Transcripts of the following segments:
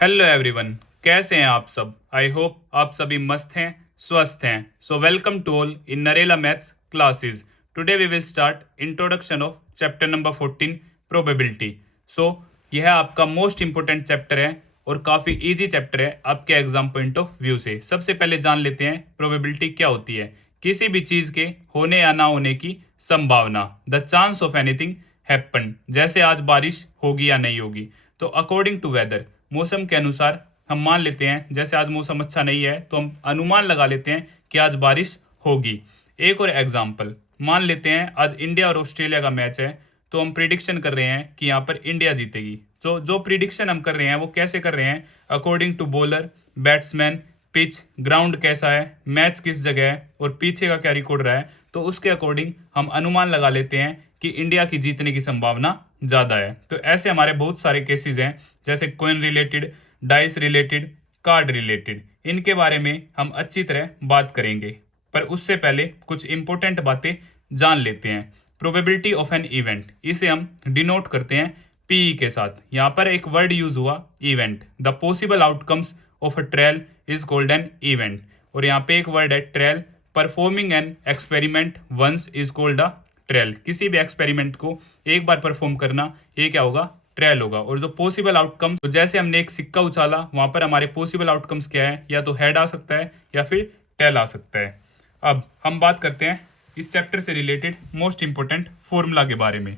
Hello everyone, कैसे हैं आप सब। आई होप आप सभी मस्त हैं, स्वस्थ हैं। So welcome to all in Narela maths classes. Today we will start introduction of chapter number 14 probability. So यह आपका मोस्ट इंपोर्टेंट चैप्टर है और काफ़ी इजी चैप्टर है आपके एग्जाम पॉइंट ऑफ व्यू से। सबसे पहले जान लेते हैं प्रोबेबिलिटी क्या होती है। किसी भी चीज़ के होने या ना होने की संभावना, the chance of anything happen. जैसे आज बारिश होगी या नहीं होगी। तो अकॉर्डिंग टू वेदर, मौसम के अनुसार हम मान लेते हैं, जैसे आज मौसम अच्छा नहीं है तो हम अनुमान लगा लेते हैं कि आज बारिश होगी। एक और एग्जांपल मान लेते हैं, आज इंडिया और ऑस्ट्रेलिया का मैच है तो हम प्रिडिक्शन कर रहे हैं कि यहाँ पर इंडिया जीतेगी। तो जो प्रिडिक्शन हम कर रहे हैं वो कैसे कर रहे हैं, according to bowler, batsman, pitch, ground कैसा है, मैच किस जगह है और पीछे का क्या रिकॉर्ड रहा है। तो उसके अकॉर्डिंग हम अनुमान लगा लेते हैं कि इंडिया की जीतने की संभावना ज़्यादा है। तो ऐसे हमारे बहुत सारे केसेस हैं, जैसे coin related, dice related, card related. इनके बारे में हम अच्छी तरह बात करेंगे, पर उससे पहले कुछ इंपॉर्टेंट बातें जान लेते हैं। प्रोबेबिलिटी ऑफ एन इवेंट, इसे हम डिनोट करते हैं पीई के साथ। यहाँ पर एक वर्ड यूज हुआ event. The possible outcomes of a trial is called an event. और यहाँ पे एक वर्ड है trial. Performing an experiment once is called a trial. किसी भी एक्सपेरिमेंट को एक बार परफॉर्म करना, ये क्या होगा, ट्रायल होगा। और जो पॉसिबल आउटकम्स, तो जैसे हमने एक सिक्का उछाला, वहां पर हमारे पॉसिबल आउटकम्स क्या है, या तो हेड आ सकता है या फिर टेल आ सकता है। अब हम बात करते हैं इस चैप्टर से रिलेटेड मोस्ट इंपोर्टेंट फॉर्मूला के बारे में।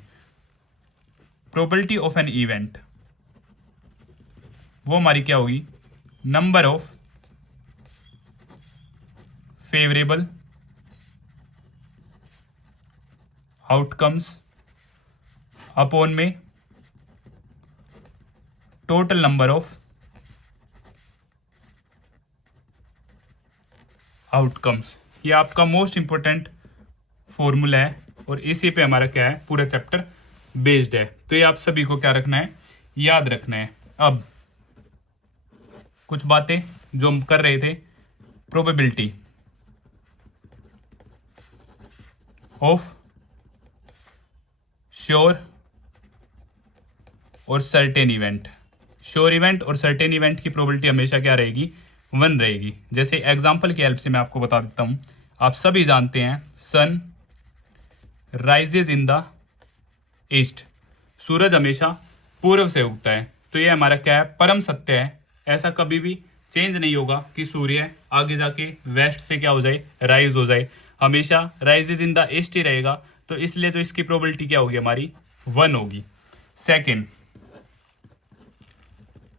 प्रोबेबिलिटी ऑफ एन इवेंट, वो हमारी क्या होगी, number of favourable outcomes upon में टोटल नंबर ऑफ आउटकम्स। ये आपका मोस्ट इंपोर्टेंट फॉर्मूला है और इसी पे हमारा क्या है, पूरा चैप्टर बेस्ड है। तो ये आप सभी को क्या रखना है, याद रखना है। अब कुछ बातें जो हम कर रहे थे, प्रोबेबिलिटी ऑफ श्योर और सर्टेन इवेंट। श्योर इवेंट और सर्टेन इवेंट की प्रोबेबिलिटी हमेशा क्या रहेगी, 1 रहेगी। जैसे एग्जांपल की हेल्प से मैं आपको बता देता हूं। आप सभी जानते हैं sun rises in the east, सूरज हमेशा पूर्व से उगता है। तो ये हमारा क्या है, परम सत्य है। ऐसा कभी भी चेंज नहीं होगा कि सूर्य आगे जाके वेस्ट से क्या हो जाए, राइज हो जाए। हमेशा राइजेज इन द ईस्ट ही रहेगा। तो इसलिए तो इसकी प्रोबेबिलिटी क्या होगी, हमारी 1 होगी। Second,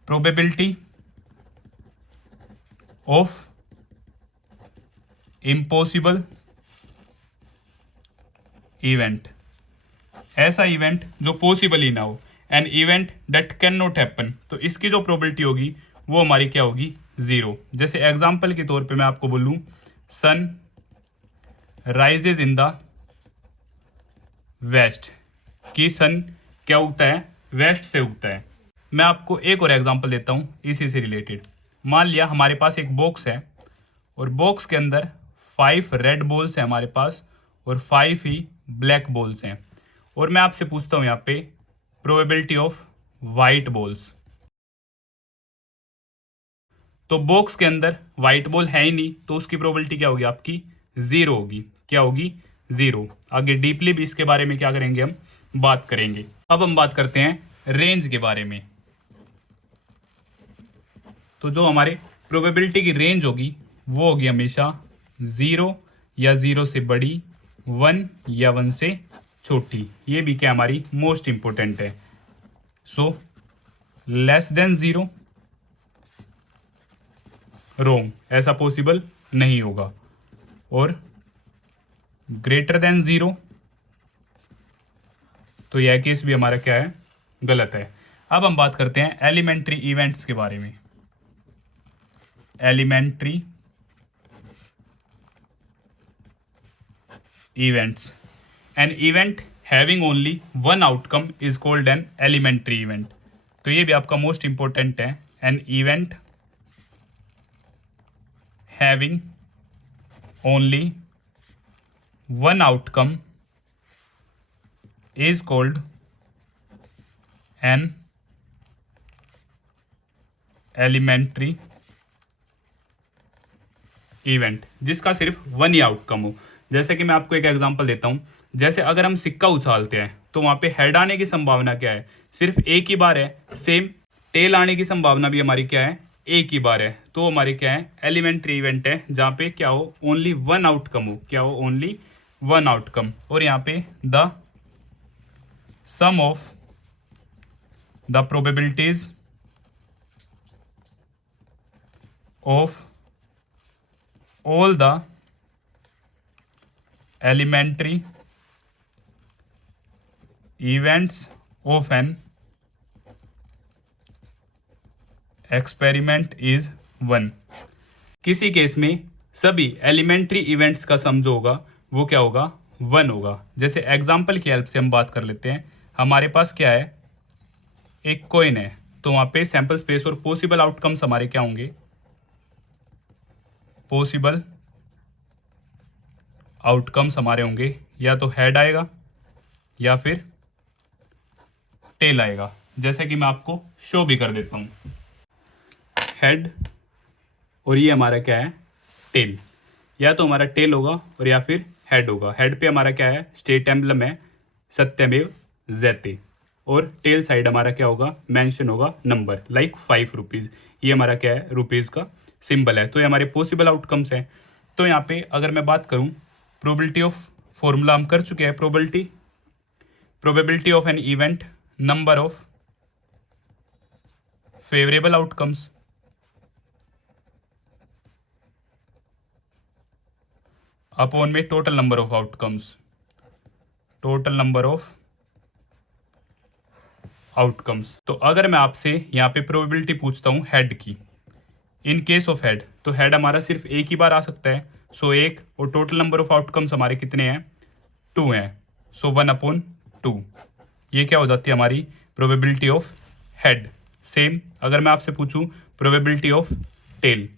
probability of impossible event, ऐसा इवेंट जो पॉसिबल ही ना हो, an event that can not happen. तो इसकी जो प्रोबेबिलिटी होगी वो हमारी क्या होगी, 0। जैसे एग्जांपल के तौर पे मैं आपको बोलूं, sun rises in the west, कि सन क्या उगता है, वेस्ट से उगता है। मैं आपको एक और एग्जांपल देता हूं इसी से रिलेटेड। मान लिया हमारे पास एक बॉक्स है और बॉक्स के अंदर 5 रेड बॉल्स हैं हमारे पास और 5 ही ब्लैक बॉल्स हैं। और मैं आपसे पूछता हूं यहाँ पे प्रोबेबिलिटी ऑफ वाइट बॉल्स। तो बॉक्स के अंदर वाइट बॉल है ही नहीं, तो उसकी प्रोबेबिलिटी क्या होगी, आपकी 0 होगी। क्या होगी, 0। आगे डीपली भी इसके बारे में क्या करेंगे, हम बात करेंगे। अब हम बात करते हैं रेंज के बारे में। तो जो हमारे प्रोबेबिलिटी की रेंज होगी वो होगी हमेशा 0 या 0 से बड़ी, 1 या 1 से छोटी। ये भी क्या हमारी मोस्ट इंपोर्टेंट है। सो लेस देन 0 रोंग, ऐसा पॉसिबल नहीं होगा। और ग्रेटर देन 0, तो यह केस भी हमारा क्या है, गलत है। अब हम बात करते हैं एलिमेंट्री इवेंट्स के बारे में। Elementary events, an event having only 1 outcome is called an elementary event. तो ये भी आपका मोस्ट इंपॉर्टेंट है। An event having only 1 outcome is called an elementary event जिसका सिर्फ वन ही आउटकम हो। जैसे कि मैं आपको एक एग्जांपल देता हूं, जैसे अगर हम सिक्का उछालते हैं तो वहां पे हेड आने की संभावना क्या है, सिर्फ एक ही बार है। सेम टेल आने की संभावना भी हमारी क्या है, एक ही बार है। तो हमारी क्या है, एलिमेंट्री इवेंट है जहां पे क्या हो, ओनली वन आउटकम हो। क्या हो, ओनली वन आउटकम। और यहाँ पे the sum of the probabilities of all the elementary events of an experiment is 1। किसी केस में सभी एलिमेंट्री इवेंट्स का सम जो होगा वो क्या होगा, 1 होगा। जैसे एग्जाम्पल की हेल्प से हम बात कर लेते हैं। हमारे पास क्या है, एक कॉइन है, तो वहां पे सैंपल स्पेस और पॉसिबल आउटकम्स हमारे क्या होंगे, पॉसिबल आउटकम्स हमारे होंगे या तो हेड आएगा या फिर टेल आएगा। जैसे कि मैं आपको शो भी कर देता हूं, हेड और ये हमारा क्या है, टेल। या तो हमारा टेल होगा और या फिर हेड होगा। हेड पे हमारा क्या है, स्टेट एम्बलम है सत्यमेव जयते, और टेल साइड हमारा क्या होगा, मेंशन होगा नंबर लाइक 5 रुपीज़। ये हमारा क्या है, रुपीज़ का सिंबल है। तो ये हमारे पॉसिबल आउटकम्स हैं। तो यहाँ पे अगर मैं बात करूँ प्रोबेबिलिटी ऑफ, फॉर्मूला हम कर चुके हैं, probability of an event, number of favourable outcomes upon में total number of outcomes, total number of outcomes. तो अगर मैं आपसे यहाँ पे प्रोबेबिलिटी पूछता हूँ हेड की, इन केस ऑफ हेड, तो हेड हमारा सिर्फ एक ही बार आ सकता है। सो एक, और टोटल नंबर ऑफ आउटकम्स हमारे कितने हैं, 2 हैं। सो 1/2। ये क्या हो जाती है हमारी प्रोबेबिलिटी ऑफ हेड। सेम अगर मैं आपसे पूछूं प्रोबेबिलिटी ऑफ टेल,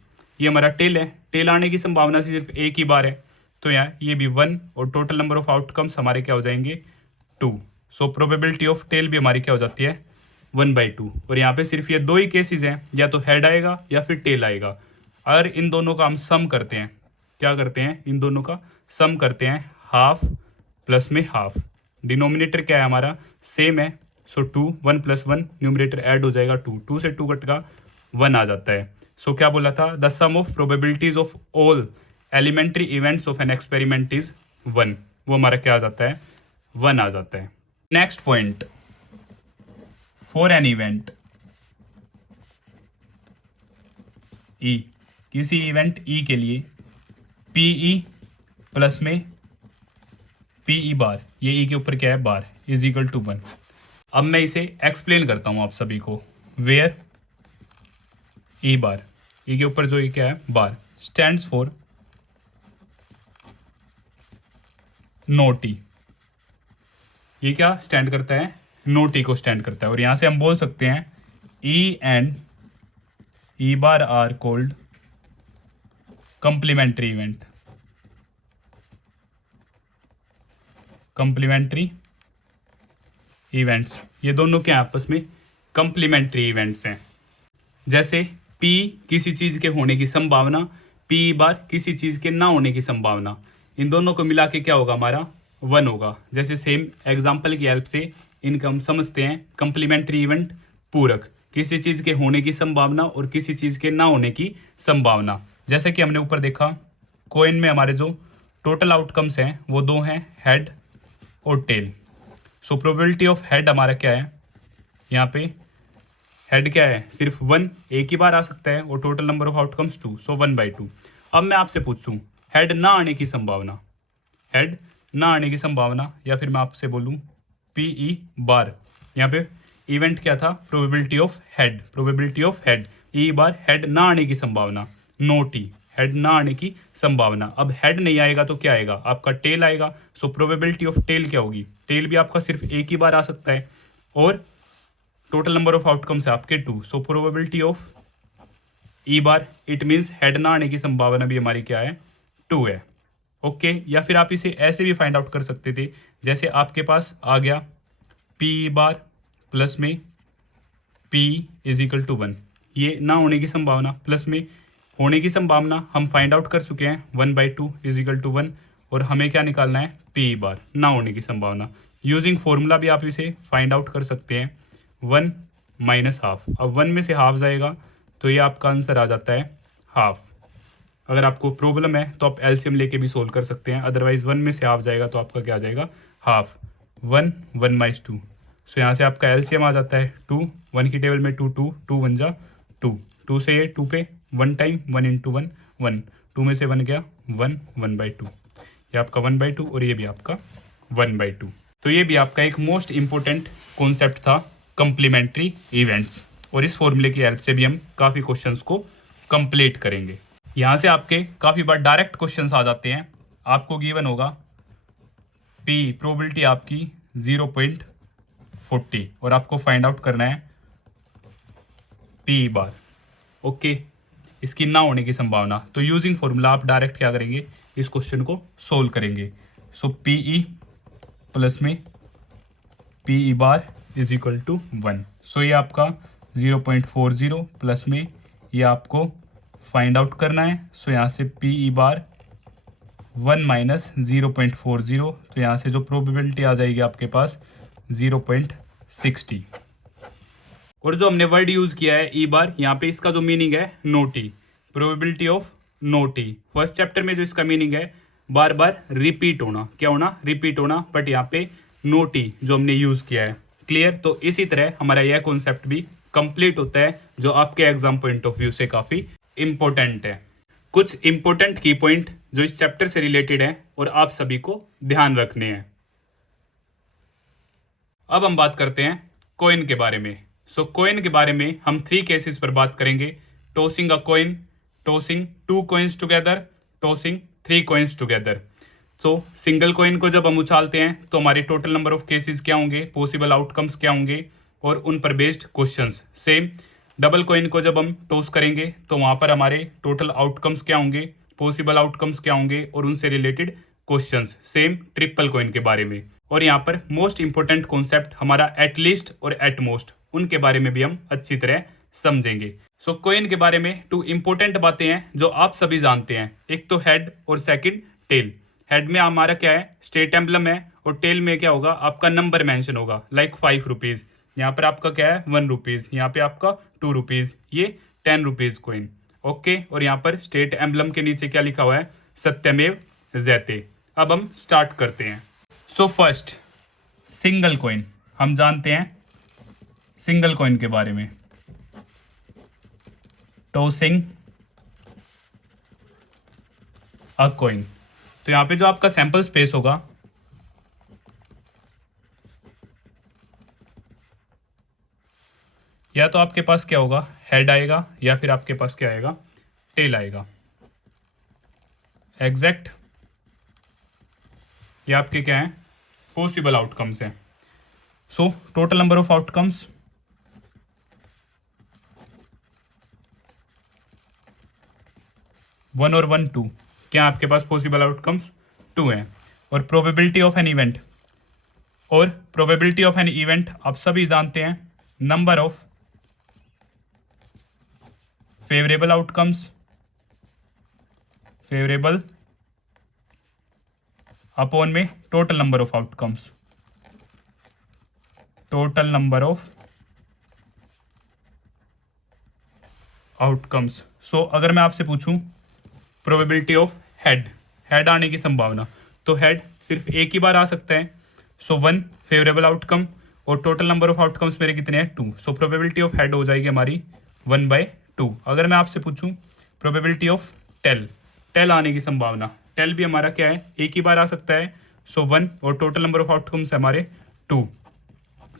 ये हमारा टेल है, टेल आने की संभावना सिर्फ एक ही बार है। तो यहाँ ये भी 1 और टोटल नंबर ऑफ आउटकम्स हमारे क्या हो जाएंगे, 2। सो प्रोबेबिलिटी ऑफ टेल भी हमारी क्या हो जाती है, 1/2। और यहाँ पे सिर्फ ये 2 ही केसेस हैं, या तो हेड आएगा या फिर टेल आएगा। अगर इन दोनों का हम सम करते हैं, क्या करते हैं, इन दोनों का सम करते हैं, हाफ प्लस में हाफ, डिनोमिनेटर क्या है हमारा, सेम है। सो 2, 1 + 1, न्यूमरेटर ऐड हो जाएगा 2, 2 से 2 कट का 1 आ जाता है। सो क्या बोला था, the sum of probabilities of all elementary events of an experiment is 1। वो हमारा क्या आ जाता है, 1 आ जाता है। Next point, for an event E, किसी इवेंट ई के लिए पीई प्लस में पीई बार, ये ई के ऊपर क्या है, बार, इज इक्वल टू 1। अब मैं इसे एक्सप्लेन करता हूं आप सभी को। वेयर ई बार, ई के ऊपर जो ये क्या है, बार, स्टैंड्स फॉर नो टी। ये क्या स्टैंड करता है, नो टी को स्टैंड करता है। और यहां से हम बोल सकते हैं E and E bar are called complementary event, complementary events. ये दोनों क्या आपस में कंप्लीमेंट्री इवेंट्स हैं। जैसे P किसी चीज के होने की संभावना, P बार किसी चीज के ना होने की संभावना, इन दोनों को मिला के क्या होगा हमारा, 1 होगा। जैसे सेम एग्जाम्पल की हेल्प से इनका हम समझते हैं कंप्लीमेंट्री इवेंट, पूरक, किसी चीज के होने की संभावना और किसी चीज के ना होने की संभावना। जैसे कि हमने ऊपर देखा, कोइन में हमारे जो टोटल आउटकम्स हैं वो 2 हैं, हेड और tail. So probability of head हमारा क्या है, यहाँ पे हेड क्या है, सिर्फ 1 एक ही बार आ सकता है, और टोटल नंबर ऑफ आउटकम्स 2, सो 1/2। अब मैं आपसे पूछूं हेड ना आने की संभावना, हेड ना आने की संभावना, या फिर मैं आपसे बोलूं पीई बार, यहाँ पे इवेंट क्या था, probability of head, probability of head, E bar head ना आने की संभावना, नो टी, हेड ना आने की संभावना। अब हेड नहीं आएगा तो क्या आएगा, आपका टेल आएगा। सो प्रोबेबिलिटी ऑफ टेल क्या होगी, टेल भी आपका सिर्फ एक ही बार आ सकता है, और टोटल नंबर ऑफ आउटकम्स है आपके 2। सो probability of E bar, it means head ना आने की संभावना भी हमारी क्या है, 2 है। ओके, या फिर आप इसे ऐसे भी फाइंड आउट कर सकते थे, जैसे आपके पास आ गया पी बार प्लस में पी इज इक्वल टू 1, ये ना होने की संभावना प्लस में होने की संभावना हम फाइंड आउट कर चुके हैं 1/2 इज इक्वल टू 1, और हमें क्या निकालना है पी बार ना होने की संभावना। यूजिंग फॉर्मूला भी आप इसे फाइंड आउट कर सकते हैं 1 माइनस हाफ। अब 1 में से हाफ जाएगा तो ये आपका आंसर आ जाता है हाफ। अगर आपको प्रॉब्लम है तो आप एलसीएम लेके भी सोल्व कर सकते हैं, अदरवाइज 1 में से हाफ जाएगा तो आपका क्या आ जाएगा हाफ। 1 1/2, सो यहाँ से आपका एलसीएम आ जाता है 2, 1 की टेबल में 2 2 2 1 जा 2, 2 से ये 2 पे 1 टाइम 1 इंटू 1 1, 2 में से 1 गया 1 1/2, ये आपका 1/2 और ये भी आपका 1/2। तो ये भी आपका एक मोस्ट इंपॉर्टेंट कॉन्सेप्ट था कंप्लीमेंट्री इवेंट्स, और इस फॉर्मूले की हेल्प से भी हम काफ़ी क्वेश्चंस को कंप्लीट करेंगे। यहाँ से आपके काफ़ी बार डायरेक्ट क्वेश्चंस आ जाते हैं। आपको गिवन होगा पी प्रोबेबिलिटी आपकी 0.40 और आपको फाइंड आउट करना है पी बार। ओके, इसकी ना होने की संभावना, तो यूजिंग फॉर्मूला आप डायरेक्ट क्या करेंगे इस क्वेश्चन को सोल्व करेंगे। सो पीई प्लस में PE bar is equal to 1। So ये आपका 0.40 प्लस में ये आपको फाइंड आउट करना है। सो यहाँ से पीई बार 1 माइनस 0.40, तो यहाँ से जो प्रोबेबिलिटी आ जाएगी आपके पास 0.60। और जो हमने वर्ड यूज किया है ई बार, यहाँ पे इसका जो मीनिंग है naughty, probability of naughty. First chapter में जो इसका मीनिंग है बार बार रिपीट होना, क्या होना रिपीट होना, बट यहाँ पे नोटी जो हमने यूज किया है। क्लियर? तो इसी तरह हमारा यह कॉन्सेप्ट भी कंप्लीट होता है, जो आपके एग्जाम पॉइंट ऑफ व्यू से काफी इंपॉर्टेंट है। कुछ इंपॉर्टेंट की पॉइंट जो इस चैप्टर से रिलेटेड है और आप सभी को ध्यान रखने हैं। अब हम बात करते हैं कॉइन के बारे में। सो कॉइन के बारे में हम 3 केसेस पर बात करेंगे। Tossing a coin, tossing 2 coins together, tossing 3 coins together. So single coin को जब हम उछालते हैं तो हमारे टोटल नंबर ऑफ केसेस क्या होंगे, पॉसिबल आउटकम्स क्या होंगे, और उन पर based questions. Same double coin को जब हम टॉस करेंगे तो वहां पर हमारे टोटल आउटकम्स क्या होंगे, पॉसिबल आउटकम्स क्या होंगे, और उनसे related questions. Same triple coin के बारे में। और यहाँ पर मोस्ट इंपोर्टेंट कॉन्सेप्ट हमारा एटलीस्ट और एटमोस्ट, उनके बारे में भी हम अच्छी तरह समझेंगे। सो कॉइन के बारे में 2 इंपॉर्टेंट बातें हैं जो आप सभी जानते हैं। एक तो हेड और सेकंड टेल। हेड में हमारा क्या है स्टेट एम्बलम है, और टेल में क्या होगा आपका नंबर मेंशन होगा, लाइक 5 रुपीज। यहाँ पर आपका क्या है 1 रुपीज, यहाँ पे आपका 2 रुपीज, ये 10 रुपीज कॉइन। ओके, और यहाँ पर स्टेट एम्बलम के नीचे क्या लिखा हुआ है सत्यमेव जयते। अब हम स्टार्ट करते हैं। सो फर्स्ट सिंगल कॉइन, हम जानते हैं सिंगल कॉइन के बारे में। टॉसिंग अ कॉइन, तो यहां पे जो आपका सैंपल स्पेस होगा या तो आपके पास क्या होगा हेड आएगा, या फिर आपके पास क्या आएगा टेल आएगा। एग्जैक्ट ये आपके क्या है पॉसिबल आउटकम्स हैं। So total number of outcomes 1 और 1 2, क्या आपके पास पॉसिबल आउटकम्स 2 हैं। और प्रोबेबिलिटी ऑफ एन इवेंट, और प्रोबेबिलिटी ऑफ एन इवेंट आप सभी जानते हैं number of favourable outcomes, favourable upon में total number of outcomes, total number of outcomes. So अगर मैं आपसे पूछूं प्रोबेबिलिटी ऑफ हेड, हेड आने की संभावना, तो हेड सिर्फ एक ही बार आ सकता है। सो 1 फेवरेबल आउटकम, और टोटल नंबर ऑफ आउटकम्स मेरे कितने हैं 2। सो प्रोबेबिलिटी ऑफ हेड हो जाएगी हमारी 1/2। अगर मैं आपसे पूछूं प्रोबेबिलिटी ऑफ टेल, टेल आने की संभावना, टेल भी हमारा क्या है एक ही बार आ सकता है। सो 1, और टोटल नंबर ऑफ आउटकम्स है हमारे 2।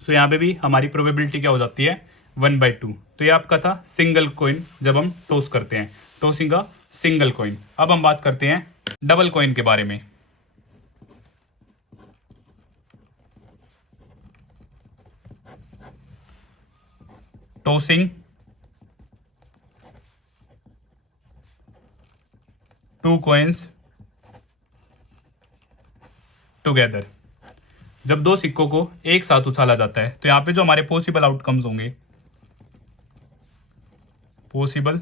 सो यहाँ पे भी हमारी प्रोबेबिलिटी क्या हो जाती है 1/2। तो ये आपका था सिंगल कॉइन जब हम टॉस करते हैं, टॉसिंग अ सिंगल कॉइन। अब हम बात करते हैं डबल कॉइन के बारे में। टॉसिंग 2 कॉइन्स टुगेदर, जब 2 सिक्कों को एक साथ उछाला जाता है तो यहाँ पे जो हमारे पॉसिबल आउटकम्स होंगे पॉसिबल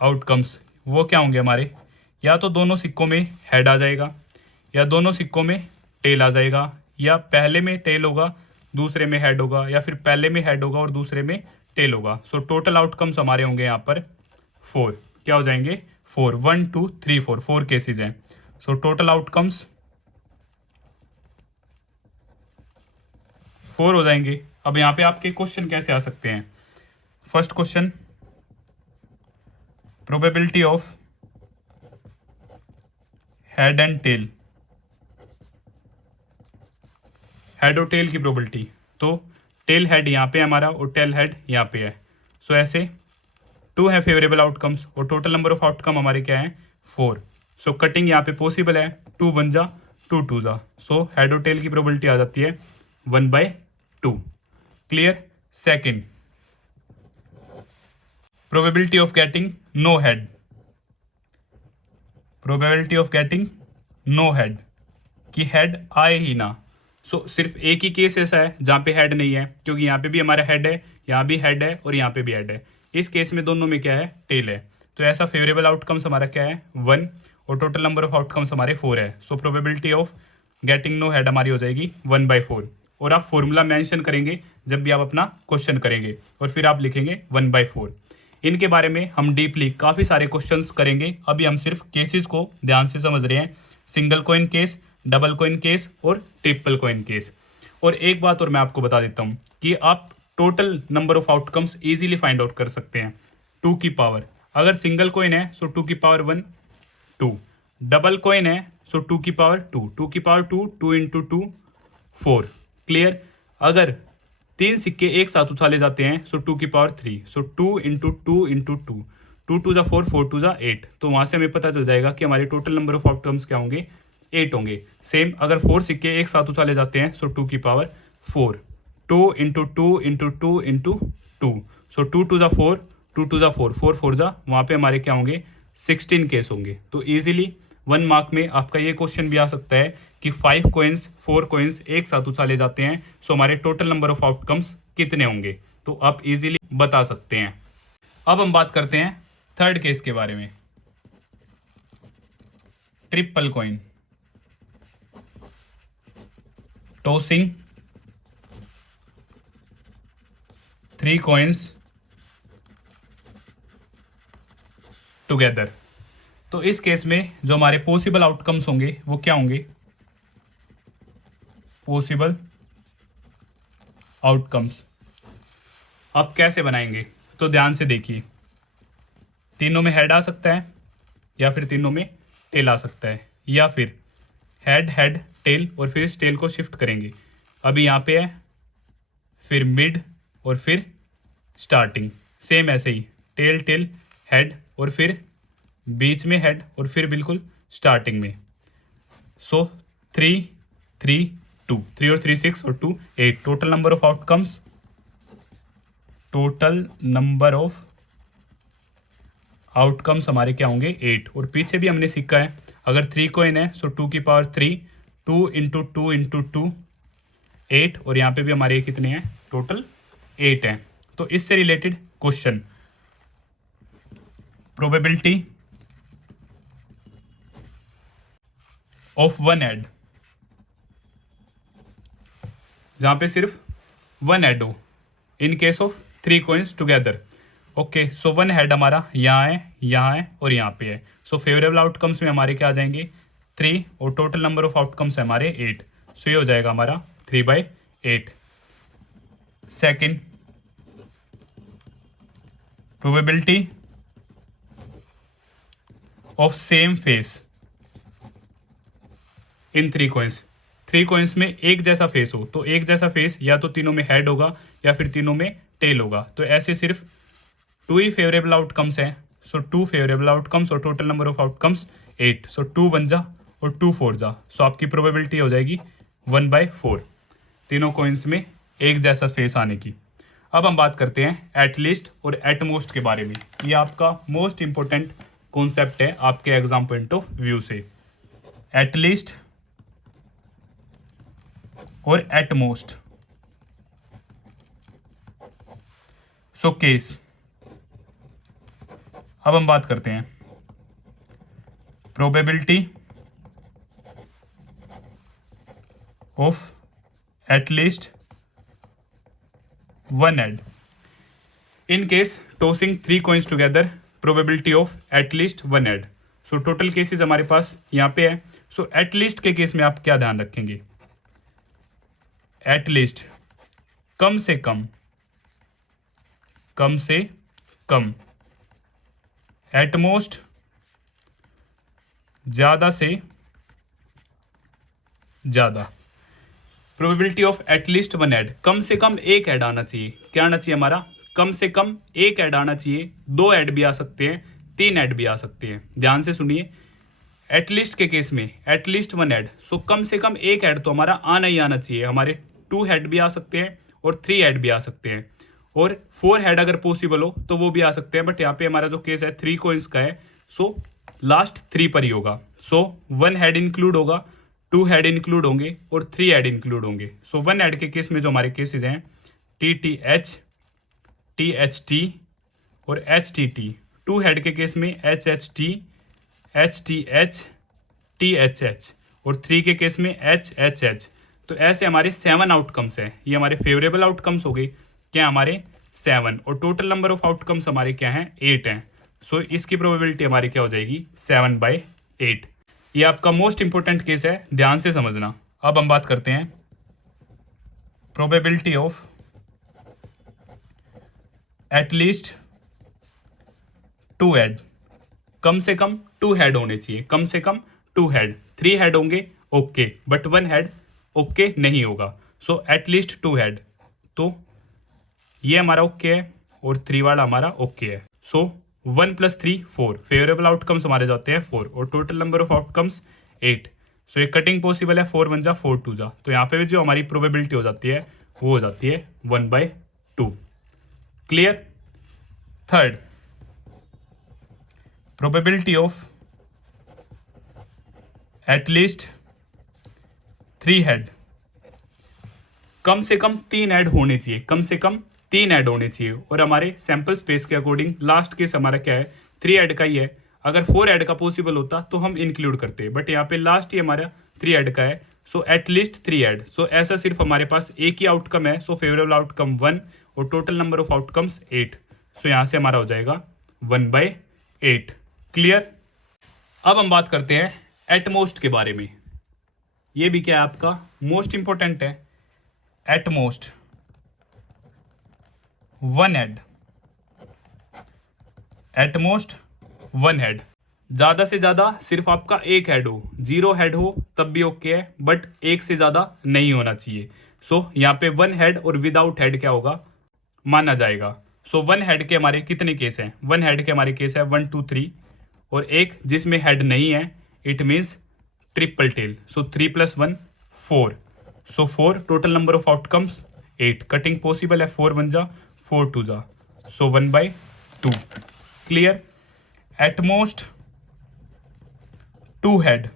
आउटकम्स वो क्या होंगे हमारे, या तो दोनों सिक्कों में हेड आ जाएगा, या दोनों सिक्कों में टेल आ जाएगा, या पहले में टेल होगा दूसरे में हेड होगा, या फिर पहले में हेड होगा और दूसरे में टेल होगा। सो टोटल आउटकम्स हमारे होंगे यहाँ पर 4। क्या हो जाएंगे 4, 1 2 3 4, 4 केसेस हैं। सो टोटल आउटकम्स 4 हो जाएंगे। अब यहाँ पे आपके क्वेश्चन कैसे आ सकते हैं। First question, probability of head and tail, head और टेल की प्रोबेबिलिटी। तो टेल हेड यहाँ पे हमारा और टेल हेड यहाँ पे है। सो ऐसे 2 है फेवरेबल आउटकम्स और टोटल नंबर ऑफ आउटकम हमारे क्या है 4। सो कटिंग यहाँ पे पॉसिबल है, 2 1 जा 2 2 जा। सो हेड और टेल की प्रोबेबिलिटी आ जाती है 1/2। Clear. Second, probability of getting no head, probability of getting no head, कि हेड आए ही ना। सो सिर्फ एक ही केस ऐसा है जहाँ पे हेड नहीं है, क्योंकि यहाँ पे भी हमारा हेड है, यहाँ भी हेड है और यहाँ पे भी हेड है। इस केस में दोनों में क्या है टेल है। तो ऐसा फेवरेबल आउटकम्स हमारा क्या है 1 और टोटल नंबर ऑफ आउटकम्स हमारे 4 है। So probability of getting no head हमारी हो जाएगी 1/4। और आप फॉर्मूला मेंशन करेंगे जब भी आप अपना क्वेश्चन करेंगे और फिर आप लिखेंगे 1/4। इनके बारे में हम डीपली काफ़ी सारे क्वेश्चंस करेंगे। अभी हम सिर्फ केसेस को ध्यान से समझ रहे हैं, single coin case, double coin case और ट्रिपल कॉइन केस। और एक बात और मैं आपको बता देता हूँ कि आप total number of outcomes easily find out कर सकते हैं 2 की पावर। अगर सिंगल कॉइन है सो 2 की पावर 1 2, डबल कॉइन है सो 2 की पावर 2, 2 की पावर 2, 2 इंटू 2 4। क्लियर। अगर 3 सिक्के एक साथ उछाले जाते हैं सो 2 की पावर 3, सो 2 इंटू 2 इंटू 2, 2 2 जा 4, 4 2 जा 8। तो वहां से हमें पता चल जाएगा कि हमारे टोटल नंबर ऑफ आउटकम्स क्या होंगे 8 होंगे। सेम अगर 4 सिक्के एक साथ उछाले जाते हैं सो 2 की पावर 4, 2 इंटू 2 इंटू 2 इंटू 2, सो 2 2 जा 4, 2 2 जा 4, 4 4 जा, वहाँ पे हमारे क्या होंगे 16 केस होंगे। तो ईजिली 1 मार्क में आपका ये क्वेश्चन भी आ सकता है कि 5 कॉइन्स 4 कॉइन्स एक साथ उछाले जाते हैं, सो हमारे टोटल नंबर ऑफ आउटकम्स कितने होंगे, तो आप इजीली बता सकते हैं। अब हम बात करते हैं थर्ड केस के बारे में, triple coin, tossing 3 coins together. तो इस केस में जो हमारे पॉसिबल आउटकम्स होंगे वो क्या होंगे, पॉसिबल आउटकम्स। अब कैसे बनाएंगे तो ध्यान से देखिए, तीनों में हेड आ सकता है या फिर तीनों में टेल आ सकता है, या फिर हेड हेड टेल और फिर इस टेल को शिफ्ट करेंगे। अभी यहाँ पे है, फिर मिड और फिर स्टार्टिंग। सेम ऐसे ही टेल टेल हेड और फिर बीच में हेड और फिर बिल्कुल स्टार्टिंग में। सो 3 3 2, 3 और 3 6 और 2 8। Total number of outcomes, total number of outcomes हमारे क्या होंगे 8। और पीछे भी हमने सीखा है अगर 3 कॉइन है सो 2 की पावर 3, 2 इंटू 2 इंटू 2 8। और यहाँ पे भी हमारे कितने हैं टोटल 8 हैं। तो इससे related question, probability of 1 add, जहां पे सिर्फ 1 ऐड हो इन case of 3 coins together. Okay, so 1 head हमारा यहाँ है और यहाँ पे है। सो फेवरेबल आउटकम्स में हमारे क्या आ जाएंगे 3 और टोटल नंबर ऑफ आउटकम्स है हमारे 8। सो ये हो जाएगा हमारा 3/8। Second, probability of same face in 3 coins. 3 coins में एक जैसा फेस हो, तो एक जैसा फेस या तो तीनों में हेड होगा या फिर तीनों में टेल होगा। तो ऐसे सिर्फ 2 ही फेवरेबल आउटकम्स हैं। सो 2 फेवरेबल आउटकम्स और टोटल नंबर ऑफ आउटकम्स 8। सो 2 1 जा और 2 4 जा। सो आपकी प्रोबेबिलिटी हो जाएगी 1/4 तीनों कॉइन्स में एक जैसा फेस आने की। अब हम बात करते हैं एटलीस्ट और एटमोस्ट के बारे में। ये आपका मोस्ट इंपॉर्टेंट कॉन्सेप्ट है आपके एग्जाम पॉइंट ऑफ व्यू से। एटलीस्ट और एटमोस्ट। सो केस अब हम बात करते हैं probability of at least one head in case tossing 3 coins together, probability of at least one head. So total cases हमारे पास यहाँ पे है। सो एटलीस्ट के केस में आप क्या ध्यान रखेंगे? एटलीस्ट कम से कम, कम से कम, एटमोस्ट ज्यादा से ज्यादा। Probability of at least one head, कम से कम एक हेड आना चाहिए। क्या आना चाहिए हमारा? कम से कम एक हेड आना चाहिए। 2 हेड भी आ सकते हैं, 3 हेड भी आ सकते हैं। ध्यान से सुनिए, एटलीस्ट के केस में एटलीस्ट वन हेड, सो कम से कम एक हेड तो हमारा आना ही आना चाहिए। हमारे 2 हेड भी आ सकते हैं और 3 हेड भी आ सकते हैं, और 4 हेड अगर पॉसिबल हो तो वो भी आ सकते हैं। बट यहाँ पे हमारा जो केस है 3 coins का है, सो लास्ट 3 पर ही होगा। सो 1 हेड इंक्लूड होगा, 2 हेड इंक्लूड होंगे और 3 हेड इंक्लूड होंगे। सो 1 हेड के केस में जो हमारे केसेज हैं TTH, THT और HTT। 2 हेड के केस में HHT, HTH, THH और 3 के केस में HHH। तो ऐसे हमारे 7 आउटकम्स हैं। ये हमारे फेवरेबल आउटकम्स हो गए, क्या हमारे 7, और टोटल नंबर ऑफ आउटकम्स हमारे क्या हैं? 8 हैं। सो इसकी प्रोबेबिलिटी हमारी क्या हो जाएगी? 7/8। ये आपका मोस्ट इंपॉर्टेंट केस है, ध्यान से समझना। अब हम बात करते हैं प्रोबेबिलिटी ऑफ एटलीस्ट 2 हेड। कम से कम 2 हेड होने चाहिए, कम से कम 2 हेड। 3 हेड होंगे ओके, बट 1 हेड ओके नहीं होगा। सो एटलीस्ट 2 हेड, तो ये हमारा ओके है और 3 वाला हमारा ओके है। सो 1 + 3 4, फेवरेबल आउटकम्स हमारे जाते हैं 4 और टोटल नंबर ऑफ आउटकम्स 8। सो ये कटिंग पॉसिबल है, 4 1 जा 4 2 जा, तो यहाँ पे भी जो हमारी प्रोबेबिलिटी हो जाती है वो हो जाती है 1/2। Clear? Third, probability of at least 3 head. कम से कम 3 हेड होने चाहिए, कम से कम 3 हेड होने चाहिए। और हमारे सैंपल स्पेस के अकॉर्डिंग लास्ट केस हमारा क्या है? 3 हेड का ही है। अगर 4 हेड का पॉसिबल होता तो हम इंक्लूड करते, बट यहाँ पे लास्ट ही हमारा 3 हेड का है। So at least 3 head. सो ऐसा सिर्फ हमारे पास एक ही आउटकम है। सो फेवरेबल आउटकम 1 और टोटल नंबर ऑफ आउटकम्स 8। सो यहाँ से हमारा हो जाएगा 1/8। क्लियर? अब हम बात करते हैं एटमोस्ट के बारे में। ये भी क्या है आपका? मोस्ट इंपॉर्टेंट है। At most 1 head, at most 1 head. ज्यादा से ज्यादा सिर्फ आपका एक हेड हो, 0 हेड हो तब भी ओके है, बट एक से ज्यादा नहीं होना चाहिए। सो यहाँ पे 1 हेड और विदाउट हेड क्या होगा? माना जाएगा। सो 1 हेड के हमारे कितने केस हैं? 1 हेड के हमारे केस है 1 2 3, और एक जिसमें हेड नहीं है, it means triple tail. So 3 + 1 4। So 4, total number of outcomes 8। Cutting possible है, 4 1 जा 4 2 जा, so 1/2। Clear? At most 2 head,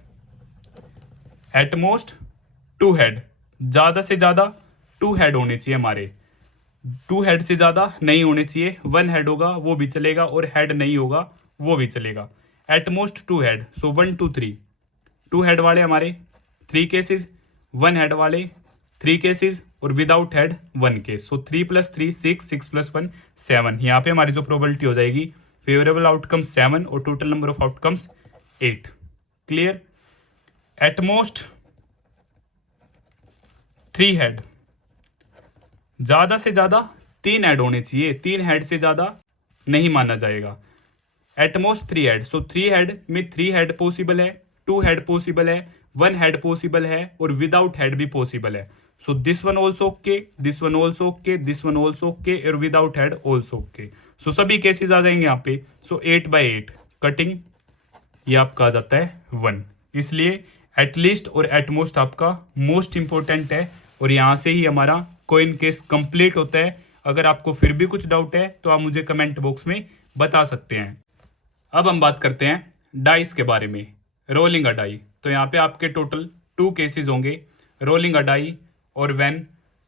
at most 2 head. ज्यादा से ज्यादा 2 हेड होने चाहिए हमारे, 2 हेड से ज्यादा नहीं होने चाहिए। 1 हेड होगा वो भी चलेगा और हेड नहीं होगा वो भी चलेगा। At most 2 head. सो 1 2 3, 2 हेड वाले हमारे 3 केसेस, 1 हेड वाले 3 केसेस और विदाउट हेड 1 केस। सो 3 + 3 6, 6 + 1 7। यहाँ पे हमारी जो प्रोबेबिलिटी हो जाएगी फेवरेबल आउटकम 7 और total number of outcomes 8। Clear? At most 3 head. ज्यादा से ज्यादा 3 हेड होने चाहिए, 3 हेड से ज्यादा नहीं माना जाएगा। At most 3 head. सो 3 हेड में 3 हेड पॉसिबल है, 2 हेड पॉसिबल है, 1 हेड पॉसिबल है और विदाउट हेड भी पॉसिबल है। So this one also okay, this one also okay, this one also okay और विदाउट हेड ऑल्सो ओके। सो सभी केसेस आ जाएंगे यहाँ पे। सो 8/8 कटिंग, ये आपका आ जाता है 1। इसलिए एटलीस्ट और एटमोस्ट आपका मोस्ट इंपॉर्टेंट है, और यहाँ से ही हमारा कोइन केस कंप्लीट होता है। अगर आपको फिर भी कुछ डाउट है तो आप मुझे कमेंट बॉक्स में बता सकते हैं। अब हम बात करते हैं डाइस के बारे में। रोलिंग अ डाई, तो यहाँ पे आपके टोटल 2 केसेस होंगे, रोलिंग अ डाई और when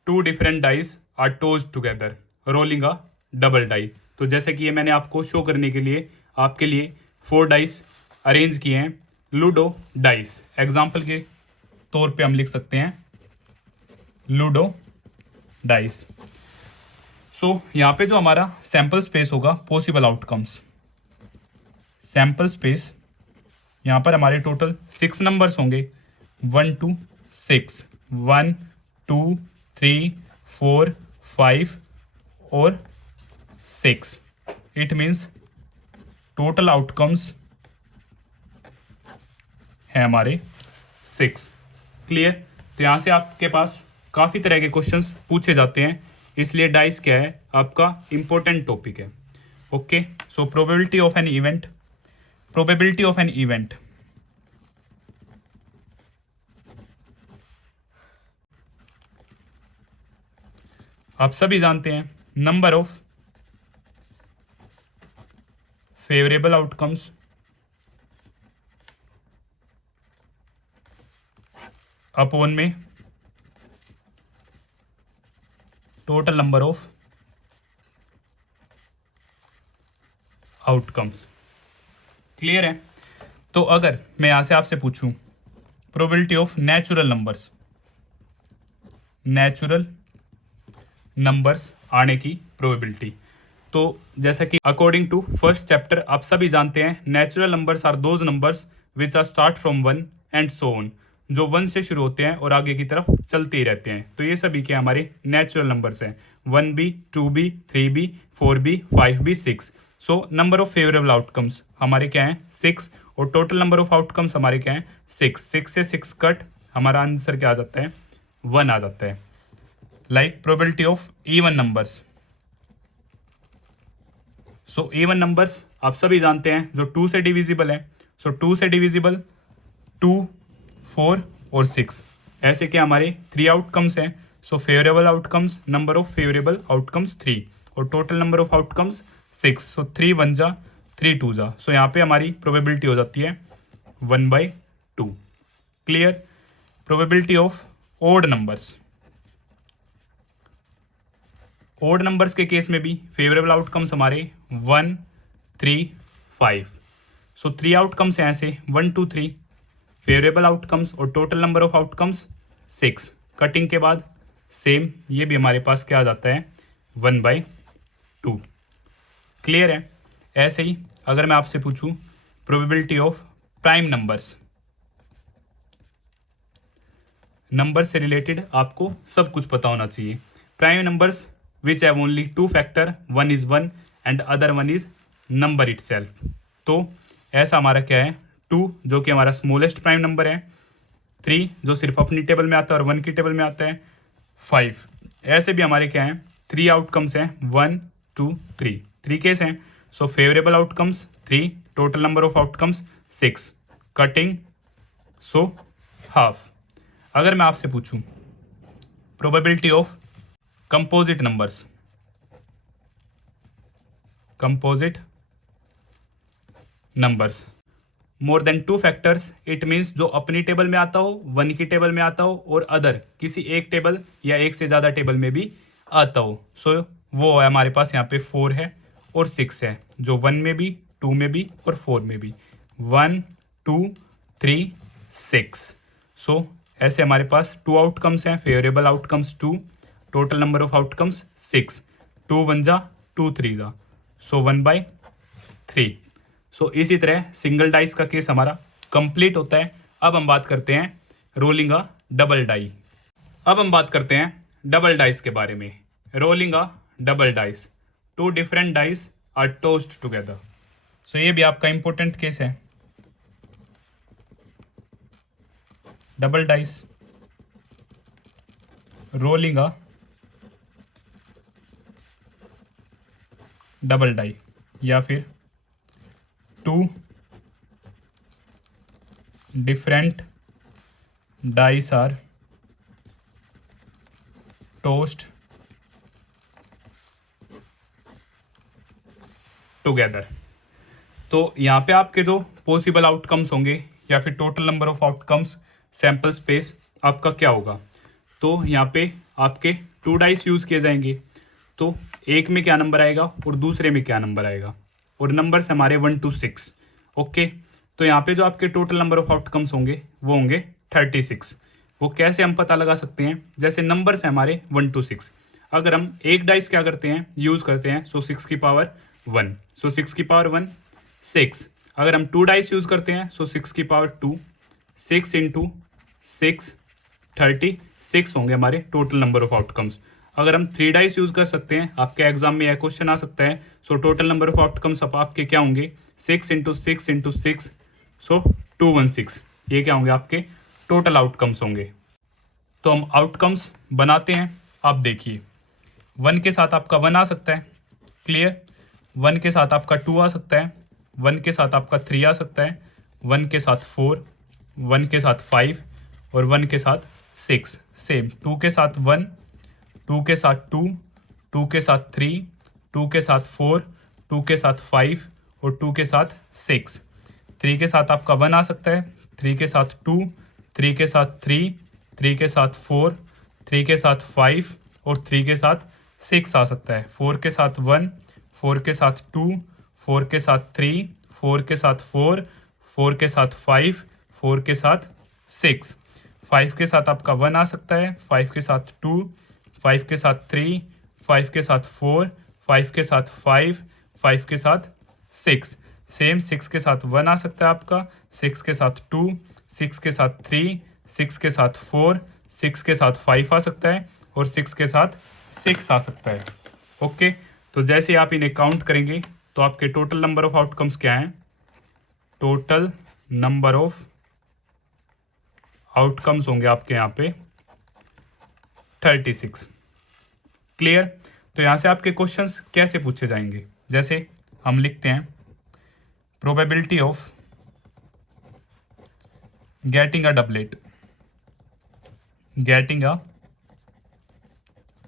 2 different dice are tossed together, rolling a double die. तो जैसे कि ये मैंने आपको शो करने के लिए आपके लिए 4 डाइस अरेंज किए हैं, लूडो डाइस। एग्जाम्पल के तौर पे हम लिख सकते हैं लूडो डाइस। सो यहाँ पे जो हमारा सैंपल स्पेस होगा, पॉसिबल आउटकम्स, सैंपल स्पेस, यहाँ पर हमारे टोटल 6 नंबर्स होंगे, 1 to 6, 1 2 3 4 5 और 6। इट मीन्स टोटल आउटकम्स है हमारे 6। क्लियर? तो यहाँ से आपके पास काफ़ी तरह के क्वेश्चंस पूछे जाते हैं, इसलिए डाइस क्या है आपका इंपॉर्टेंट टॉपिक है। Okay, so probability of an event, probability of an event, आप सभी जानते हैं number of favourable outcomes upon में total number of outcomes. Clear है? तो अगर मैं यहां से आपसे पूछूं probability of natural numbers, natural numbers आने की प्रोबेबिलिटी, तो जैसा कि अकॉर्डिंग टू फर्स्ट चैप्टर आप सभी जानते हैं natural numbers are those numbers which are start from 1 and so on, जो 1 से शुरू होते हैं और आगे की तरफ चलते ही रहते हैं। तो ये सभी के हमारे नेचुरल नंबर्स हैं, 1b 2b 3b 4b 5b 6। So number of favourable outcomes हमारे क्या हैं 6, और टोटल नंबर ऑफ आउटकम्स हमारे क्या हैं 6। 6 से 6 कट, हमारा आंसर क्या आ जाता है 1 आ जाता है। Like probability of even numbers, so even numbers आप सभी जानते हैं जो 2 से डिविजिबल है, सो 2 से डिविजिबल 2 4 और 6, ऐसे के हमारे 3 आउटकम्स हैं। सो favourable outcomes, number of favourable outcomes 3 और टोटल नंबर ऑफ आउटकम्स 6। सो 3 1 जा 3 2 जा, सो यहाँ पे हमारी प्रोबेबिलिटी हो जाती है 1/2। Clear? Probability of odd numbers, odd numbers के केस में भी फेवरेबल आउटकम्स हमारे 1 3 5। सो 3 आउटकम्स हैं ऐसे 1 2 3 फेवरेबल आउटकम्स और total number of outcomes 6। Cutting के बाद सेम ये भी हमारे पास क्या आ जाता है 1/2। क्लियर है? ऐसे ही अगर मैं आपसे पूछूं probability of prime numbers, number से रिलेटेड आपको सब कुछ पता होना चाहिए। Prime numbers which have only 2 factor, one is 1 and other one is number itself. तो ऐसा हमारा क्या है 2 जो कि हमारा स्मॉलेस्ट प्राइम नंबर है, 3 जो सिर्फ अपनी टेबल में आता है और 1 की टेबल में आता है, 5। ऐसे भी हमारे क्या हैं 3 आउटकम्स हैं 1 2 3, 3 केस हैं। सो favourable outcomes 3, total number of outcomes 6, cutting so half. अगर मैं आपसे पूछूं probability of composite numbers, composite numbers more than 2 factors, it means जो अपनी टेबल में आता हो, 1 की टेबल में आता हो और अदर किसी एक टेबल या एक से ज़्यादा टेबल में भी आता हो। सो वो है हमारे पास यहाँ पे 4 है और 6 है, जो 1 में भी 2 में भी और 4 में भी, 1 2 3 6। सो ऐसे हमारे पास 2 आउटकम्स हैं, favourable outcomes 2, total number of outcomes 6, 2 1 जा 2 3 जा, सो 1/3। सो इसी तरह सिंगल डाइस का केस हमारा कंप्लीट होता है। अब हम बात करते हैं रोलिंग अ डबल डाई। अब हम बात करते हैं डबल डाइस के बारे में। Rolling a double dice, 2 different dice are tossed together. So ये भी आपका इंपॉर्टेंट केस है। Double dice, rolling a double die, या फिर 2 different dice are tossed together. तो यहाँ पे आपके जो पॉसिबल आउटकम्स होंगे या फिर total number of outcomes, sample space आपका क्या होगा, तो यहाँ पे आपके 2 डाइस यूज़ किए जाएंगे। तो एक में क्या नंबर आएगा और दूसरे में क्या नंबर आएगा, और नंबर्स हमारे 1 to 6। ओके, तो यहाँ पे जो आपके टोटल नंबर ऑफ आउटकम्स होंगे वो होंगे 36। वो कैसे हम पता लगा सकते हैं, जैसे नंबर्स हैं हमारे 1 to 6, अगर हम एक डाइस क्या करते हैं, यूज़ करते हैं, सो 6 की पावर 1, सो 6 की पावर 1 6। अगर हम 2 डाइस यूज़ करते हैं, सो 6 की पावर 2, 6 इंटू 6 36 होंगे हमारे टोटल नंबर ऑफ आउटकम्स। अगर हम 3 डाइस यूज़ कर सकते हैं, आपके एग्जाम में यह क्वेश्चन आ सकता है, so total number of outcomes अब आपके क्या होंगे, 6 इंटू 6 इंटू 6, सो 216। ये क्या होंगे, आपके टोटल आउटकम्स होंगे। तो हम आउटकम्स बनाते हैं। आप देखिए, 1 के साथ आपका 1 आ सकता है, क्लियर। 1 के साथ आपका 2 आ सकता है, 1 के साथ आपका 3 आ सकता है, 1 के साथ 4, 1 के साथ 5 और 1 के साथ 6। सेम 2 के साथ 1, 2 के साथ 2, 2 के साथ 3, 2 के साथ 4, 2 के साथ 5 और 2 के साथ 6। 3 के साथ आपका 1 आ सकता है, 3 के साथ 2, 3 के साथ 3, 3 के साथ 4, 3 के साथ 5 और 3 के साथ 6 आ सकता है। 4 के साथ 1, 4 के साथ 2, 4 के साथ 3, 4 के साथ 4, 4 के साथ 5, 4 के साथ 6। 5 के साथ आपका 1 आ सकता है, 5 के साथ 2, 5 के साथ 3, 5 के साथ 4, 5 के साथ 5, 5 के साथ 6। सेम 6 के साथ 1 आ सकता है आपका, 6 के साथ 2, 6 के साथ 3, 6 के साथ 4, 6 के साथ 5 आ सकता है और 6 के साथ 6 आ सकता है। ओके, तो जैसे आप इन्हें काउंट करेंगे तो आपके टोटल नंबर ऑफ आउटकम्स क्या हैं, टोटल नंबर ऑफ आउटकम्स होंगे आपके यहाँ पे 36। क्लियर। तो यहाँ से आपके क्वेश्चंस कैसे पूछे जाएंगे, जैसे हम लिखते हैं probability of getting a doublet, getting a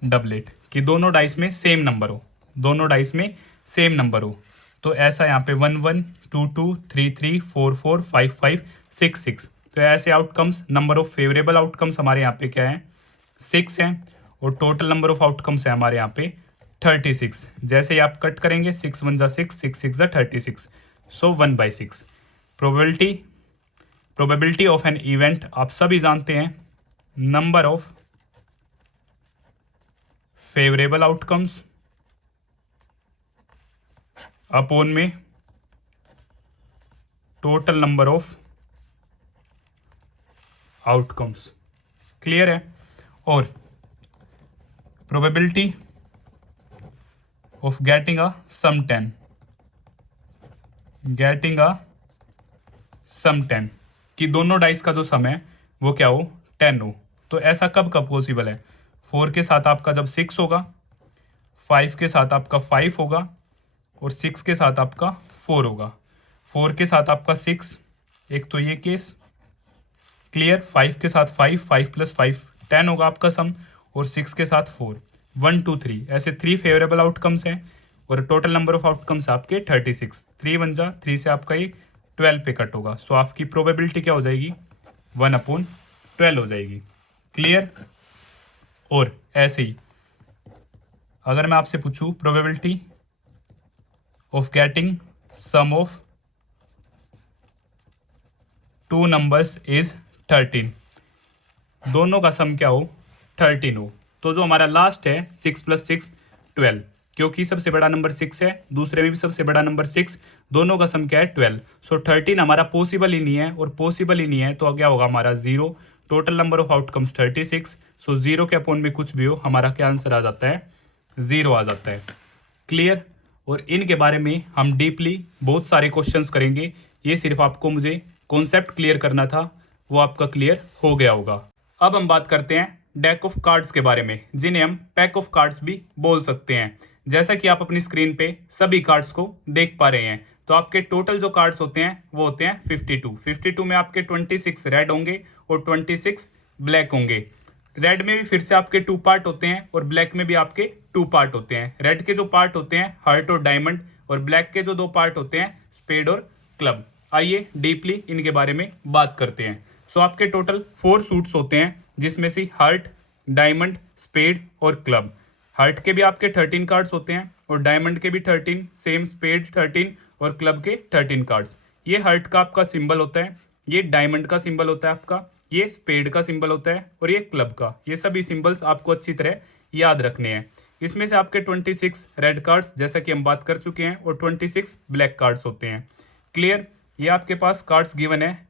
doublet कि दोनों डाइस में सेम नंबर हो, दोनों डाइस में सेम नंबर हो। तो ऐसा यहाँ पे 1 1 2 2 3 3 4 4 5 5 6 6। तो ऐसे outcomes, number of favourable outcomes हमारे यहाँ पे क्या है, 6 हैं और टोटल नंबर ऑफ आउटकम्स है हमारे यहाँ पे 36। जैसे ही आप कट करेंगे 6 1 जा 6, 6 6 जा 36, so 1/6। Probability of an event आप सभी जानते हैं, number of favourable outcomes upon में total number of outcomes. Clear है। और probability of getting a sum 10, getting a sum 10 कि दोनों डाइस का जो सम है वो क्या हो, 10 हो। तो ऐसा कब कब पॉसिबल है, 4 के साथ आपका जब 6 होगा, 5 के साथ आपका 5 होगा और 6 के साथ आपका 4 होगा। 4 के साथ आपका 6, एक तो ये केस क्लियर। 5 के साथ 5, 5 + 5 10 होगा आपका सम, और 6 के साथ 4, 1 2 3 ऐसे 3 फेवरेबल आउटकम्स हैं और टोटल नंबर ऑफ आउटकम्स आपके 36। 3 1 जा 3 से आपका ये 12 पे कट होगा, सो आपकी प्रोबेबिलिटी क्या हो जाएगी, 1/12 हो जाएगी। क्लियर। और ऐसे ही अगर मैं आपसे पूछूं probability of getting sum of 2 numbers is 13, दोनों का सम क्या हो, 13 हो, तो जो हमारा लास्ट है 6 + 6 12, क्योंकि सबसे बड़ा नंबर 6 है, दूसरे में भी सबसे बड़ा नंबर 6, दोनों का सम क्या है 12, सो 13 हमारा पॉसिबल ही नहीं है, और पॉसिबल ही नहीं है तो क्या होगा हमारा 0। टोटल नंबर ऑफ आउटकम्स 36, सो 0 के अपॉन में कुछ भी हो हमारा क्या आंसर आ जाता है, 0 आ जाता है। क्लियर। और इनके बारे में हम डीपली बहुत सारे क्वेश्चंस करेंगे, ये सिर्फ आपको मुझे कॉन्सेप्ट क्लियर करना था, वो आपका क्लियर हो गया होगा। अब हम बात करते हैं डेक ऑफ कार्ड्स के बारे में, जिन्हें हम पैक ऑफ कार्ड्स भी बोल सकते हैं। जैसा कि आप अपनी स्क्रीन पे सभी कार्ड्स को देख पा रहे हैं, तो आपके टोटल जो कार्ड्स होते हैं वो होते हैं 52। 52 में आपके 26 रेड होंगे और 26 ब्लैक होंगे। रेड में भी फिर से आपके 2 पार्ट होते हैं और ब्लैक में भी आपके 2 पार्ट होते हैं। रेड के जो पार्ट होते हैं हार्ट और डायमंड, और ब्लैक के जो 2 पार्ट होते हैं स्पेड और क्लब। आइए डीपली इनके बारे में बात करते हैं। सो आपके टोटल 4 सूट्स होते हैं, जिसमें से हार्ट, डायमंड, स्पेड और क्लब। हार्ट के भी आपके 13 कार्ड्स होते हैं और डायमंड के भी 13, सेम स्पेड 13 और क्लब के 13 कार्ड्स। ये हार्ट का आपका सिंबल होता है, ये डायमंड का सिंबल होता है आपका, ये स्पेड का सिंबल होता है और ये क्लब का। ये सभी सिंबल्स आपको अच्छी तरह याद रखने हैं। इसमें से आपके 26 रेड कार्ड्स जैसा कि हम बात कर चुके हैं और 26 ब्लैक कार्ड्स होते हैं। क्लियर? ये आपके पास कार्ड्स गिवन है।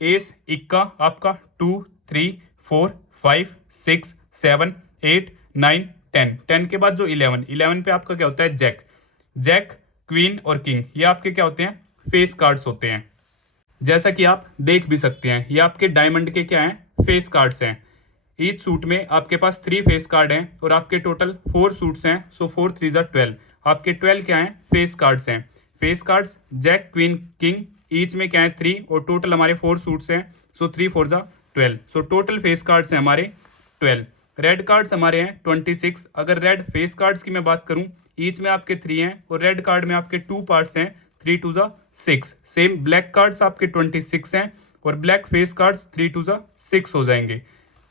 एस इक्का आपका 2 3 4 5 6 7 8 9 10, 10 के बाद जो 11 पे आपका क्या होता है? जैक, जैक, क्वीन और किंग। ये आपके क्या होते हैं? फेस कार्ड्स होते हैं। जैसा कि आप देख भी सकते हैं, ये आपके डायमंड के क्या हैं? फेस कार्ड्स हैं। ईच सूट में आपके पास 3 फेस कार्ड हैं और आपके टोटल 4 सूट्स हैं। सो 4 3 12, आपके 12 क्या हैं? फेस कार्ड्स हैं। Face cards jack, queen, king, each में क्या है? 3 और टोटल हमारे 4 सूट्स हैं। सो 3 4 12, सो टोटल फेस कार्ड्स हैं हमारे 12। रेड कार्ड्स हमारे हैं 26। अगर रेड फेस कार्ड्स की मैं बात करूं, ईच में आपके 3 हैं और रेड कार्ड में आपके 2 पार्ट्स हैं। 3 2 6। सेम ब्लैक कार्ड्स आपके 26 हैं और ब्लैक फेस कार्ड्स 3 2 6 हो जाएंगे।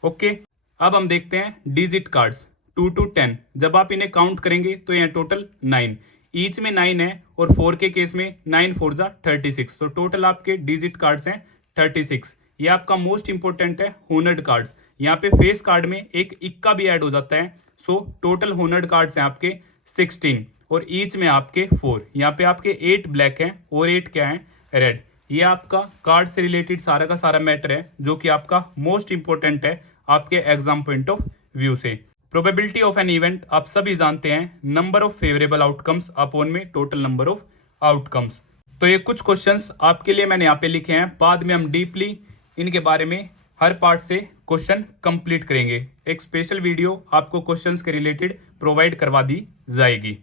ओके, अब हम देखते हैं डिजिट कार्ड्स 2 to 10। जब आप इन्हें काउंट करेंगे तो ये टोटल 9, ईच में 9 है और 4 के केस में 9 4 36। तो टोटल आपके डिजिट कार्ड्स हैं 36। ये आपका मोस्ट इंपॉर्टेंट है होनर्ड कार्ड्स। यहाँ पे फेस कार्ड में एक इक्का भी ऐड हो जाता है। सो टोटल होनर्ड कार्ड्स हैं आपके 16 और ईच में आपके 4। यहाँ पे आपके 8 ब्लैक हैं और 8 क्या हैं? रेड। ये आपका कार्ड से रिलेटेड सारा का सारा मैटर है जो कि आपका मोस्ट इंपॉर्टेंट है आपके एग्जाम पॉइंट ऑफ व्यू से। प्रोबेबिलिटी ऑफ एन इवेंट आप सभी जानते हैं, number of favourable outcomes upon में टोटल नंबर ऑफ आउटकम्स। तो ये कुछ क्वेश्चंस आपके लिए मैंने यहाँ पे लिखे हैं, बाद में हम डीपली इनके बारे में हर पार्ट से क्वेश्चन कंप्लीट करेंगे। एक स्पेशल वीडियो आपको क्वेश्चंस के रिलेटेड प्रोवाइड करवा दी जाएगी।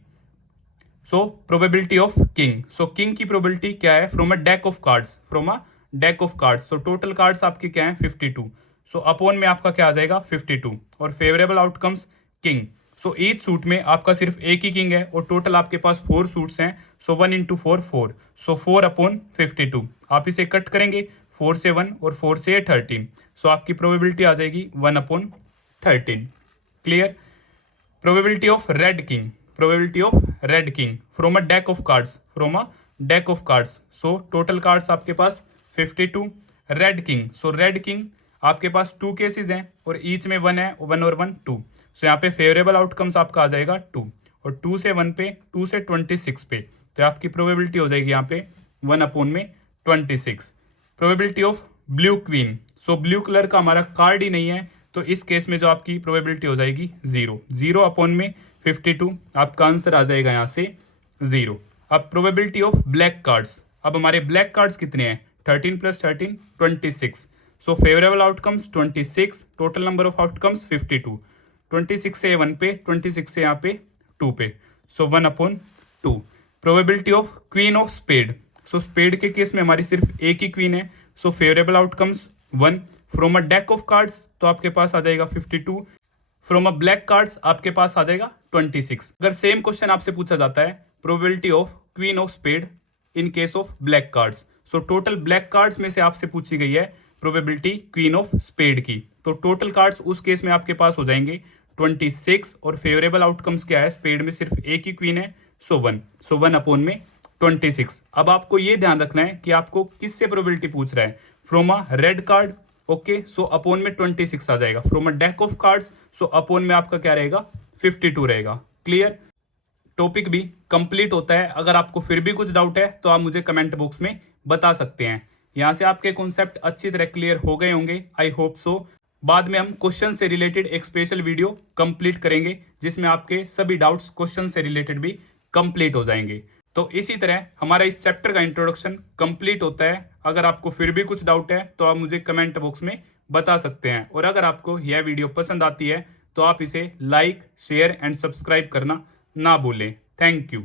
सो probability of king. So king की प्रोबेबिलिटी क्या है? From a deck of cards, from a deck of cards. So total cards आपके क्या है? 52। सो अपॉन में आपका क्या आ जाएगा? 52 और favourable outcomes king. So each suit में आपका सिर्फ एक ही किंग है और टोटल आपके पास 4 सूट्स हैं। सो 1 into 4 4। So 4 upon 52। आप इसे कट करेंगे, 4 से 1 और 4 से 13। सो आपकी प्रोबेबिलिटी आ जाएगी 1 upon 13। Clear? Probability of red king. Probability of red king from a deck of cards, from a deck of cards. So total cards आपके पास 52। रेड किंग, सो रेड किंग आपके पास 2 केसेस हैं और ईच में 1 है, 1 और 1 2। सो यहाँ पे फेवरेबल आउटकम्स आपका आ जाएगा 2 और 2 से 1 पे, 2 से 26 पे। तो आपकी प्रोबेबिलिटी हो जाएगी यहाँ पे 1 अपॉन में 26। Probability of blue queen. So blue colour का हमारा कार्ड ही नहीं है, तो इस केस में जो आपकी प्रोबेबिलिटी हो जाएगी 0। 0 अपॉन में 52, आपका आंसर आ जाएगा यहाँ से 0। अब प्रोबेबिलिटी ऑफ ब्लैक कार्ड्स। अब हमारे ब्लैक कार्ड्स कितने हैं? 13 + 13 26। सो favourable outcomes 26, total number of outcomes 52। 26 से 1 पे, 26 से यहाँ पे 2 पे। So 1 upon 2। Probability of queen of spade. So spade के केस में हमारी सिर्फ एक ही क्वीन है। So favourable outcomes 1 from a deck of cards, तो आपके पास आ जाएगा 52। फ्रॉम अ ब्लैक कार्ड्स आपके पास आ जाएगा 26। अगर सेम क्वेश्चन आपसे पूछा जाता है probability of queen of spade in case of black cards, so total black cards में से आपसे पूछी गई है प्रोबेबिलिटी क्वीन ऑफ स्पेड की, तो टोटल कार्ड्स उस केस में आपके पास हो जाएंगे 26 और फेवरेबल आउटकम्स क्या है? स्पेड में सिर्फ एक ही क्वीन है। सो 1, सो 1 अपॉन में 26। अब आपको ये ध्यान रखना है कि आपको किससे प्रोबेबिलिटी पूछ रहा है? From a red card, okay, so upon में 26 आ जाएगा। From a deck of cards, so upon में आपका क्या रहेगा? 52 रहेगा। क्लियर? टॉपिक भी कंप्लीट होता है। अगर आपको फिर भी कुछ डाउट है तो आप मुझे कमेंट बॉक्स में बता सकते हैं। यहाँ से आपके कॉन्सेप्ट अच्छी तरह क्लियर हो गए होंगे, आई होप सो। बाद में हम क्वेश्चन से रिलेटेड एक स्पेशल वीडियो कंप्लीट करेंगे जिसमें आपके सभी डाउट्स क्वेश्चन से रिलेटेड भी कंप्लीट हो जाएंगे। तो इसी तरह हमारा इस चैप्टर का इंट्रोडक्शन कंप्लीट होता है। अगर आपको फिर भी कुछ डाउट है तो आप मुझे कमेंट बॉक्स में बता सकते हैं। और अगर आपको यह वीडियो पसंद आती है तो आप इसे लाइक, शेयर एंड सब्सक्राइब करना ना भूलें। Thank you.